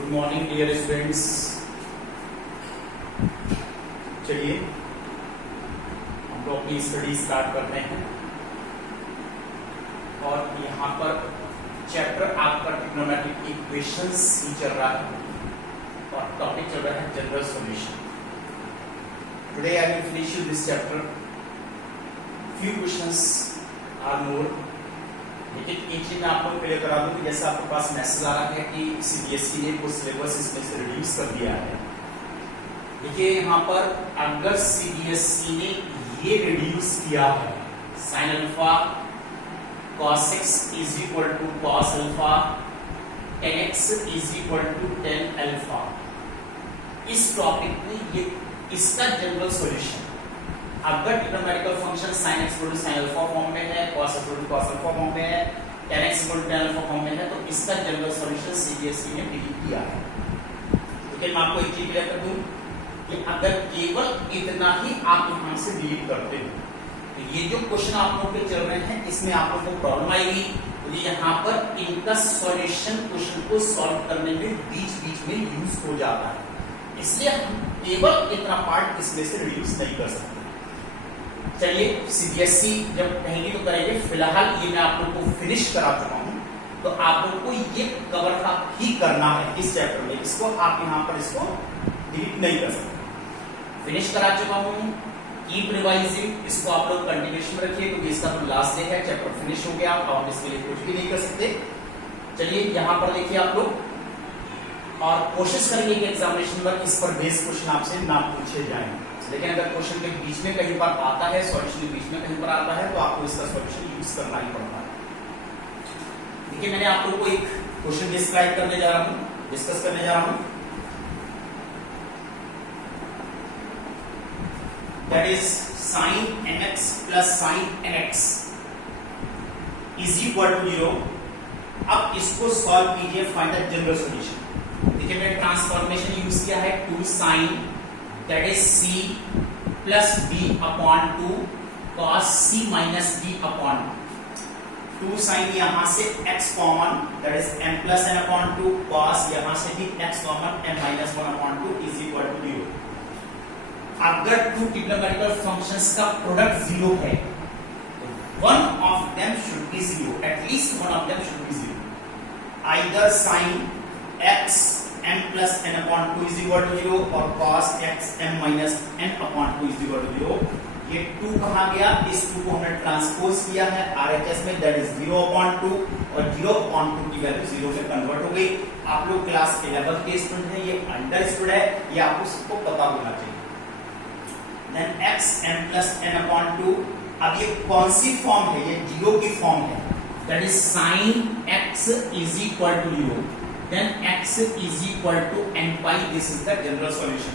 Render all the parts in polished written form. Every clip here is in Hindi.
Good morning dear students. चलिए हम लोग अपनी स्टडी स्टार्ट करते हैं और यहाँ पर चैप्टर आपका ट्रिग्नोमेट्रिक इक्वेशंस ही चल रहा है और टॉपिक चल रहा है general solution. Today I will finish you this chapter. Few questions are more, लेकिन एक चीज मैं आप लोग क्लियर करा दूं कि जैसे आपके पास मैसेज आ रहा है कि सीबीएसई ने कुछ सिलेबस इसमें से रिड्यूस कर दिया है। देखिए यहाँ पर अगर सीबीएसई ने ये रिड्यूस किया है sin alpha cos x is equal to cos alpha tan x is equal to tan alpha, इस टॉपिक में ये इसका जनरल सॉल्यूशन अगर trigonometrical function sin x equal to sin alpha form में है, cos x equal to cos alpha form में है, tan x equal to tan alpha form में है, तो इसका जनरल सॉल्यूशन सीबीएसई ने डिलीट किया है। लेकिन मैं आपको एक चीज क्लियर कर दूं कि अगर केवल इतना ही आप यहां से डिलीट करते हो तो ये जो क्वेश्चन आप लोग के चल रहे हैं इसमें आप लोग को प्रॉब्लम आएगी। तो ये यहाँ पर इनका सॉल्यूशन क्वेश्चन को सॉल्व करने में बीच में यूज हो जाता है, इसलिए हम केवल इतना पार्ट इसमें से रिड्यूस नहीं कर सकते। चलिए सीबीएसई जब कहेंगे तो करेंगे, फिलहाल ये मैं आप लोग को फिनिश करा चुका हूं, तो आप लोग को ये कवर अप ही करना है इस चैप्टर में। इसको आप यहाँ पर इसको डिलीट नहीं कर सकते। फिनिश करा चुका हूं, कीप रिवाइजिंग, इसको आप लोग कंटिन्यूएशन में रखिए क्योंकि इसका तो लास्ट डे है, चैप्टर फिनिश हो गया, आप इसके लिए कुछ भी नहीं कर सकते। चलिए यहाँ पर देखिए आप लोग और कोशिश करेंगे कि एग्जामिनेशन में इस पर बेस्ड क्वेश्चन आपसे ना पूछे जाएं। लेकिन अगर क्वेश्चन के बीच में कहीं पर आता है, सॉल्यूशन के बीच में कहीं पर आता है, तो आपको इसका सॉल्यूशन यूज करना ही पड़ता है। देखिए मैंने आप लोगों को एक क्वेश्चन डिस्क्राइब करने जा रहा हूं, डिस्कस करने जा रहा हूं। That is sin mx plus sin nx is equal to 0। अब इसको सॉल्व कीजिए, फाइंड द जनरल सॉल्यूशन। देखिए मैंने ट्रांसफॉर्मेशन यूज किया है 2 sin that is c plus b upon 2 cos c minus b upon 2 sin यहां से x common that is m plus n upon 2 cos यहां से भी x common m minus 1 upon 2 is equal to 0। अगर टू ट्रिग्नोमेट्रिकल फंक्शंस का प्रोडक्ट 0 है तो one of them should be 0, at least one of them should be 0। Either sin x m plus n upon 2 is equal to 0 और cos x m minus n upon 2 is equal to 0। ये 2 कहाँ गया? इस 2 को हमने ट्रांसपोज किया है RHS में, that is 0 upon 2 और 0 upon 2 की वैल्यू 0 में कन्वर्ट हो गई। आप लोग क्लास 11 के स्टूडेंट हैं, ये अंडरस्टूड है, ये आपको सबको पता होना चाहिए। Then x m plus n upon 2, अब ये कौन सी फॉर्म है? ये 0 की फॉर्म है, that is sin x is equal to 0। then x is equal to n pi, this is the general solution।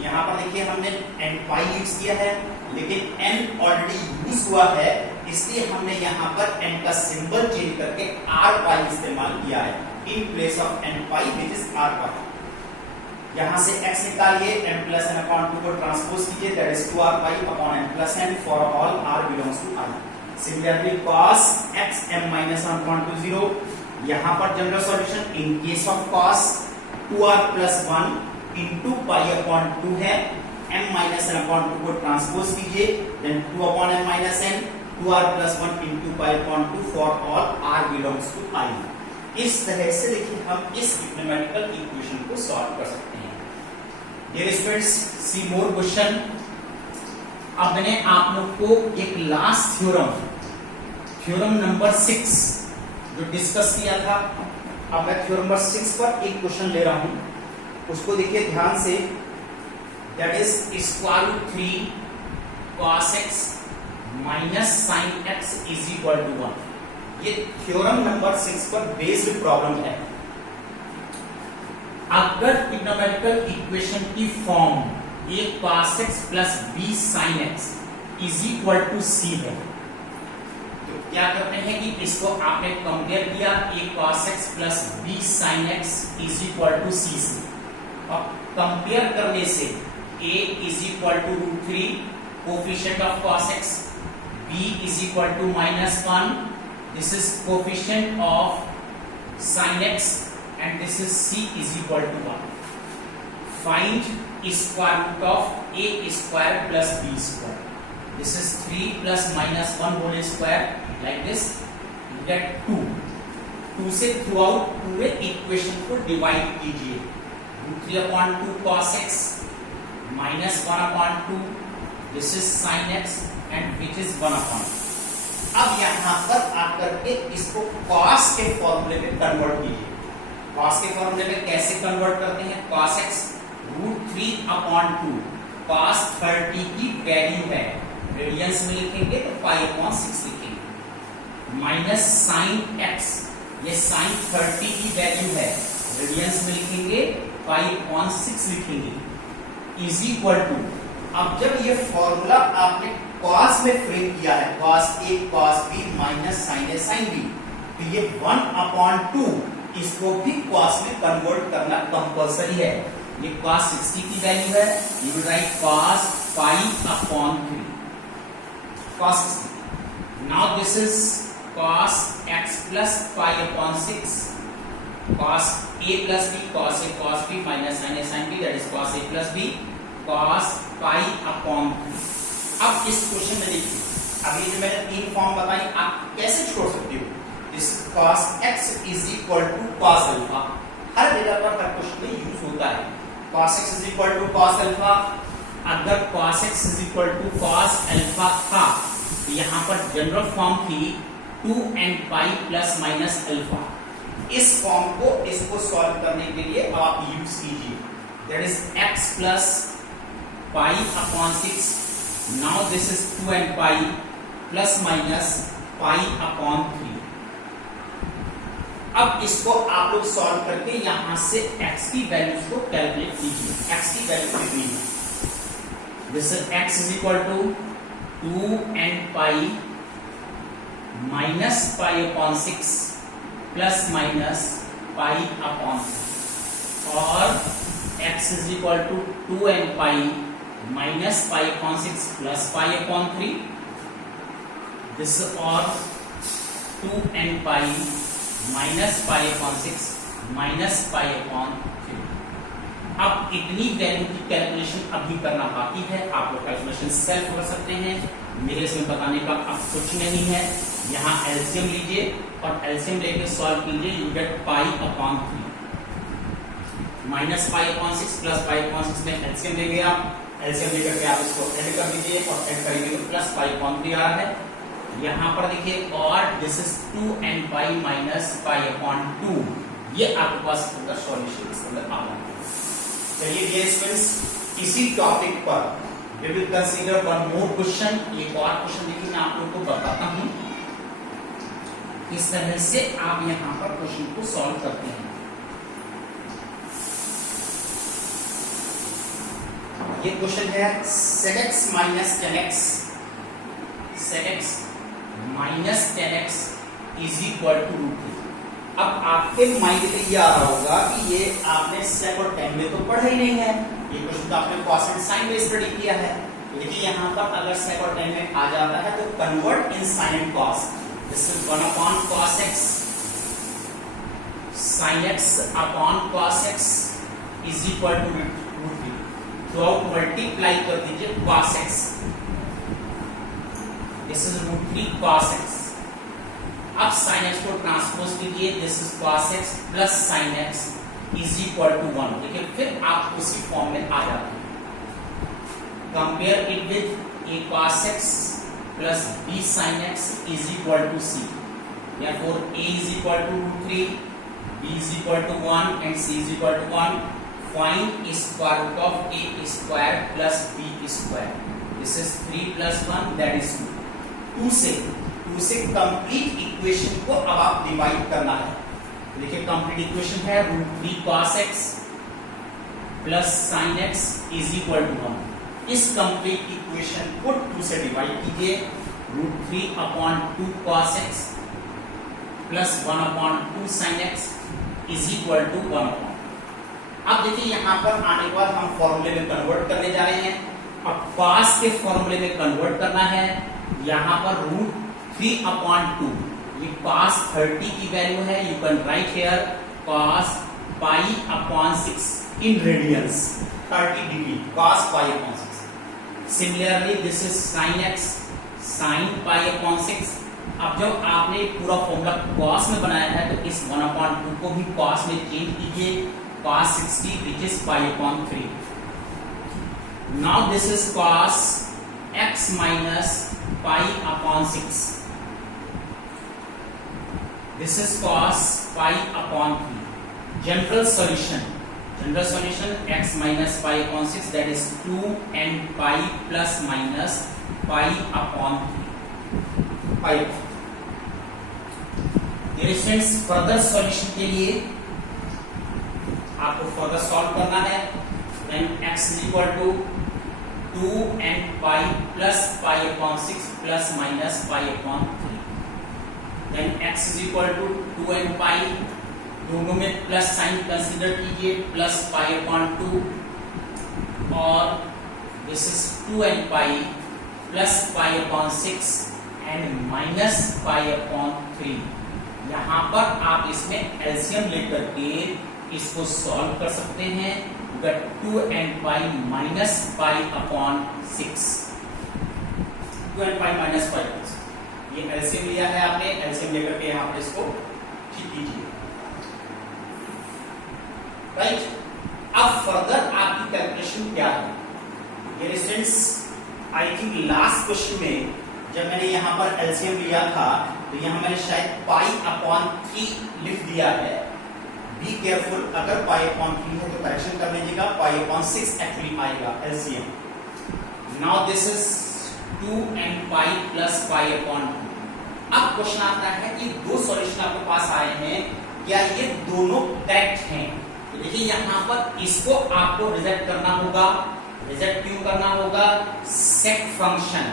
यहाँ पर देखिए हमने n pi यूज किया है, लेकिन n ऑलरेडी यूज हुआ है, इसलिए हमने यहाँ पर n का सिंबल चेंज करके r pi इस्तेमाल किया है in place of n pi which is r pi। यहाँ से x निकालिए, m plus n upon 2 को ट्रांसपोज कीजिए, that is 2r pi upon n plus n for all r belongs to I। Similarly cos x m minus 1 upon 2 0, यहाँ पर general solution in case of cos 2r plus 1 into pi upon 2 है, m minus n upon 2 को ट्रांसपोज कीजिए, then 2 upon m minus n 2r plus 1 into pi upon 2 for all r belongs to I। इस तरह से देखिए हम इस ट्रिग्नोमेट्रिकल इक्वेशन को सॉल्व कर सकते हैं। डियर स्टूडेंट्स, सी मोर क्वेश्चन। अब मैंने आप लोग को एक लास्ट थ्योरम नंबर 6 जो डिस्कस किया था, अब मैं थ्योरम नंबर 6 पर एक क्वेश्चन ले रहा हूं, उसको देखिए ध्यान से। That is square root 3 cos x minus sin x is equal to 1। ये थ्योरम नंबर 6 पर बेस्ड प्रॉब्लम है। अगर ट्रिग्नोमेट्रिकल इक्वेशन की form a cos x plus b sin x is equal to c है, तो क्या करते हैं कि इसको आपने कंपेयर किया a cos x plus b sin x is equal to c से। अब कंपेयर करने से a is equal to root 3 coefficient of cos x, b is equal to -1, this is coefficient of sin x and this is c is equal to 1. Find square root of a square plus b square. This is 3 plus minus 1 whole square, like this you get 2. 2 से थ्रू आउट पूरे इक्वेशन को डिवाइड कीजिए. Root 3 upon 2 cos x minus 1 upon 2, this is sin x and which is 1 upon 2. अब यहाँ पर आकर के इसको cos के फॉर्मूले में कन्वर्ट कीजिए. cos के फॉर्मूले में कैसे कन्वर्ट करते हैं? cos x root 3 upon 2 cos 30 की वैल्यू है, रेडियंस में लिखेंगे तो पाई अपॉन 6 लिखेंगे, माइनस साइन x, ये साइन 30 की वैल्यू है, रेडियंस में लिखेंगे पाई अपॉन 6 लिखेंगे, इज इक्वल टू. अब जब ये फॉर्मूला आपने cos में फ्रेम किया है, cos a cos b minus sine a sine b, तो ये 1 अपॉन 2 इसको भी cos में कन्वर्ट करना कंपलसरी है. ये cos 60 की वैल्यू है, you will write cos pi upon 3, cos 60. Now this is cos x plus pi upon 6, cos a plus b cos a cos b minus sin a sin b, that is cos a plus b cos pi upon 3. अब इस क्वेश्चन में देखिए, अभी जो मैंने 3 फॉर्म बताई आप कैसे छोड़ सकते हो. This cos x is equal to cos alpha, हर जगह पर हर क्वेश्चन में यूज होता है. cos x is equal to cos alpha. अगर cos x is equal to cos alpha था तो यहाँ पर जनरल फॉर्म थी 2n pi plus minus alpha. इस फॉर्म को इसको सॉल्व करने के लिए आप यूज कीजिए, that is x plus pi upon 6. Now this is 2n pi plus minus pi upon 3. अब इसको आप लोग सॉल्व करके यहां से x की वैल्यूज को कैलकुलेट कीजिए. x की वैल्यू कितनी है? This is x is equal to 2n pi minus pi upon 6 plus minus pi upon 3, और x is equal to 2n pi minus pi upon 6 plus pi upon 3, this और 2n pi minus pi upon 6 minus pi upon 3. अब इतनी वैल्यू की कैलकुलेशन अभी करना बाकी है. आप लोग कैलकुलेशन सेल्फ कर सकते हैं, मेरे इसमें बताने का अब कुछ नहीं है. यहाँ एलसीएम लीजिए और एलसीएम लेके सॉल्व कीजिए, you get pi upon 3 minus pi upon 6 plus pi upon 6 में एलसीएम लेंगे आप. एलसीएम लेकर के आप इसको ऐड कर दीजिए और ऐड करेंगे तो प्लस पाई अपॉन 3 आ रहा है. यहाँ पर देखिए और this is 2n pi minus pi upon 2. ये आपके पास पूरा सॉल्यूशन इसके अंदर आ रहा है. चलिए डियर स्टूडेंट्स, इसी टॉपिक पर we will consider one more question. एक और क्वेश्चन देखिए, मैं आप लोगों को बताता हूं किस तरह से आप यहां पर क्वेश्चन को सॉल्व करते हैं. ये क्वेश्चन है sec x minus 10x, sec x minus 10x is equal to root 3. अब आपके माइंड में ये आ रहा होगा कि ये आपने sec और tan में तो पढ़ा ही नहीं है, ये क्वेश्चन तो आपने cos and sin में स्टडी किया है. देखिए यहाँ पर अगर sec और tan में आ जाता है तो convert in sin and cos. This is 1 upon cos x sin x upon cos x is equal to root 3. तो आप मल्टीप्लाई कर दीजिए cos x. This is root 3 cos x. अब sin x को ट्रांसपोज कीजिए, this is cos x plus sin x is equal to 1. देखिए फिर आप उसी फॉर्म में आ जाते हैं. Compare it with a cos x plus b sin x is equal to c. Therefore a is equal to root 3, b is equal to 1 and c is equal to 1. Find square root of a square plus b square. This is 3 plus 1, that is 2. 2 से कंप्लीट इक्वेशन को अब आप डिवाइड करना है. देखिए कंप्लीट इक्वेशन है root 3 cos x plus sin x is equal to 1. इस कंप्लीट इक्वेशन को 2 से डिवाइड कीजिए. Root 3 upon 2 cos x plus 1 upon 2 sin x is equal to 1. अब देखिए यहां पर आने के बाद हम फॉर्मूले में कन्वर्ट करने जा रहे हैं. अब cos के फॉर्मूले में कन्वर्ट करना है. यहां पर रूट 3 अपॉन 2, ये cos 30 की वैल्यू है. You can write here cos pi upon 6 in radiance 30 degree cos pi upon 6। Similarly this is sin x sin pi upon 6। अब जब आपने पूरा फॉर्मूला cos में बनाया है तो इस 1/2 को भी cos में चेंज कीजिए, cos 60 which is pi upon 3। Now this is cos x minus pi upon 6। This is cos pi upon 3। General solution x minus pi upon 6 that is 2n pi plus minus pi upon 3 pi। Dear students, further solution के लिए आपको further solve करना है। Then x is equal to 2n pi plus pi upon 6 plus minus pi upon 3। Then x is equal to 2n pi, दोनों में प्लस साइन कंसीडर कीजिए, प्लस पाई अपॉन 2 और this is 2n pi plus pi upon 6 and minus pi upon 3। यहाँ पर आप इसमें एलसीएम लेकर के इसको सॉल्व कर सकते हैं। 2n pi minus pi upon 6, 2n pi minus pi upon 6, ये एलसीएम लिया है आपने, एलसीएम लेकर के यहाँ पर इसको ठीक कीजिए, राइट। अब फर्दर आपकी कैलकुलेशन क्या है? ये students I think last question में जब मैंने यहाँ पर एलसीएम लिया था तो यहाँ मैंने शायद पाई अपॉन 3 लिख दिया है। बी केयरफुल, अगर पाई अपॉन 3 है तो करेक्शन कर लीजिएगा, पाई अपॉन 6 एक्चुअली आएगा LCM. Now this is 2n pi plus pi upon 2। अब क्वेश्चन आता है कि दो सॉल्यूशन आपके पास आए हैं, क्या ये दोनों करेक्ट हैं? तो देखिए यहाँ पर इसको आपको रिजेक्ट करना होगा। रिजेक्ट क्यों करना होगा? Sec function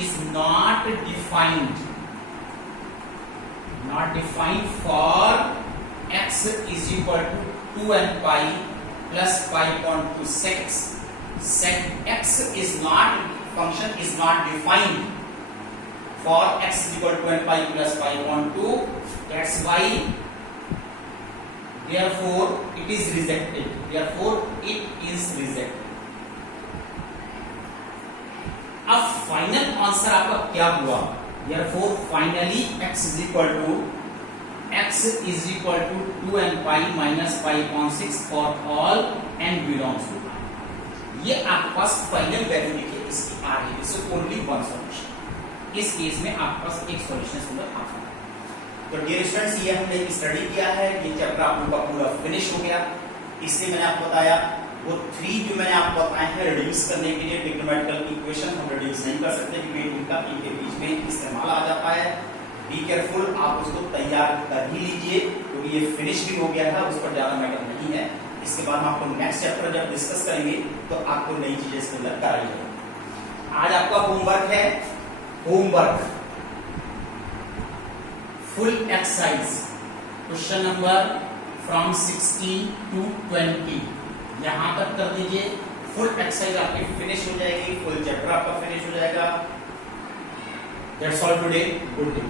is not defined for x is equal to 2n pi plus pi upon 2। Sec x is not, function is not defined for x is equal to 2n pi plus pi upon 2। That's why therefore it is rejected, अब फाइनल आंसर आपका क्या हुआ? therefore finally x is equal to 2n pi minus pi upon 6 for all n belongs to I। ये आपके पास फाइनल वैल्यू लिखिए इसकी आ रही है, सो ओनली वन सॉल्यूशन। इस केस में आपके पास एक सॉल्यूशन समझ आता है। तो डियर स्टूडेंट्स, ये हमने स्टडी किया है, ये चैप्टर आप लोगों का पूरा फिनिश हो गया। इसलिए मैंने आपको बताया वो 3 जो मैंने आपको बताए हैं रिड्यूस करने के लिए ट्रिग्नोमेट्रिकल इक्वेशन हम रिड्यूस नहीं कर सकते क्योंकि इनका इनके बीच में इस्तेमाल आ जाता है। बी केयरफुल, आप उसको तैयार कर ही लीजिए क्योंकि ये फिनिश भी हो गया है, उस पर ज्यादा मैटर नहीं है। इसके बाद हम आपको नेक्स्ट चैप्टर जब डिस्कस करेंगे तो आपको नई चीजें इसके अंदर कराइएगा। आज आपका होमवर्क है, homework full exercise question number from 16 to 20 यहां तक कर दीजिए। फुल एक्सरसाइज आपकी फिनिश हो जाएगी, फुल चैप्टर आपका फिनिश हो जाएगा। That's all today, good day.